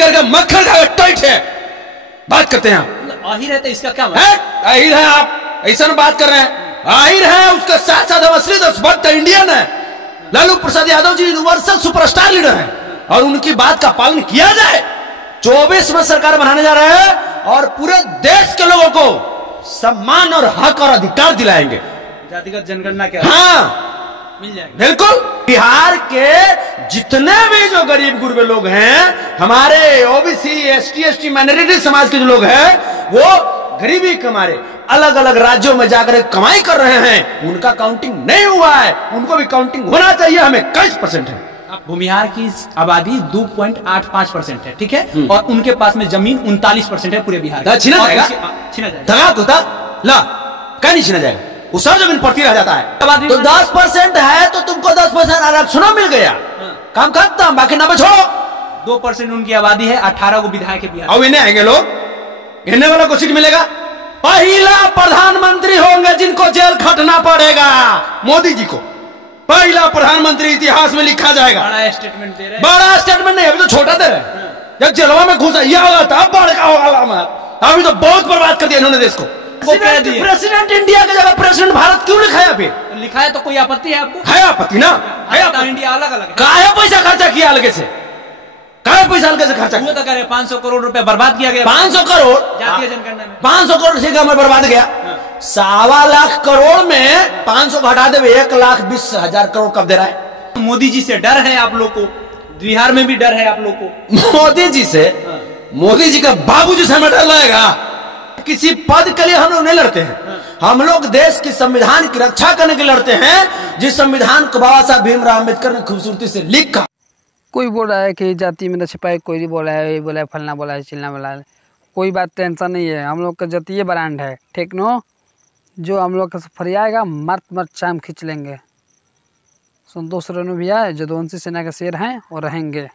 करके मक्खन खा टाइट है बात करते हैं। आहिर है तो इसका क्या है? आहिर है आप ऐसा बात कर रहे हैं? आहिर है, उसके साथ साथ असली देशभक्त इंडियन है। Lalu Prasad Yadav ji universal superstar leader है और उनकी बात का पालन किया जाए। 24 में सरकार बनाने जा रहे हैं और पूरे देश के लोगों को सम्मान और हक और अधिकार दिलाएंगे। जातिगत जनगणना क्या? हाँ मिल जाएगा बिल्कुल। बिहार के जितने भी जो गरीब गुरबे लोग हैं, हमारे ओबीसी एसटी एसटी माइनॉरिटी समाज के जो लोग हैं, वो गरीबी के मारे अलग अलग राज्यों में जाकर कमाई कर रहे हैं, उनका काउंटिंग नहीं हुआ है। उनको भी काउंटिंग होना चाहिए। हमें 21% है। भूमिहार की आबादी 2.85% है, ठीक है, और उनके पास में जमीन 39% है पूरे बिहार में। छीना जाएगा? छीना जाएगा। दगा तो ला कहीं नहीं छीना जाएगा, वो सब जमीन पड़ती रह जाता है। तो 10% है तो तुमको 10% आरक्षण मिल गया, काम खत्म, बाकी ना छोड़ो। 2% उनकी आबादी है, 18 को विधायक है बिहार। अब इन्हें आएंगे लोग, इन्हें वाला को सीट मिलेगा। पहला प्रधानमंत्री होंगे जिनको जेल खटना पड़ेगा, मोदी जी को। पहला प्रधानमंत्री इतिहास में लिखा जाएगा। बड़ा स्टेटमेंट दे रहे हैं। बड़ा स्टेटमेंट नहीं, अभी तो छोटा दे रहे। जब जेलवा में घुसा यह होगा तब बड़का होगा। अभी तो बहुत बर्बाद कर दिया इन्होंने देश को। प्रेसिडेंट इंडिया की जगह प्रेसिडेंट भारत क्यों लिखाया? फिर लिखा है तो कोई आपत्ति है आपको? है आपत्ति ना? है इंडिया अलग अलग है। काहे पैसा खर्चा किया अलग से? काहे पैसा अलग से खर्चा? वो तो कह रहे 500 करोड़ रुपए बर्बाद किया गया। 500 करोड़ जातीय जनगणना में 500 करोड़ ठीक है, मैं बर्बाद गया। 1.25 लाख करोड़ में 500 घटा दे, 1,20,000 करोड़ कब दे रहा है? मोदी जी से डर है आप लोग को, बिहार में भी डर है आप लोग को। मोदी जी से? मोदी जी का बाबूजी से हमें डर लगेगा? किसी पद के लिए हम लोग नहीं लड़ते हैं। हम लोग देश की संविधान की रक्षा करने के लिए लड़ते हैं, जिस संविधान को बाबा साहब भीमराव अम्बेडकर ने खूबसूरती से लिखा। कोई बोल रहा है कि जाति में न छिपाए, कोई भी बोला है, ये बोला है, फलना बोला है, चिलना बोला है। कोई बात टेंशन नहीं है, हम लोग का जातीय ब्रांड है, ठीक नो। जो हम लोग का फरियाएगा मत चाम खींच लेंगे। संतोष रेणु भैया जदुवंशी सेना के शेर हैं और रहेंगे।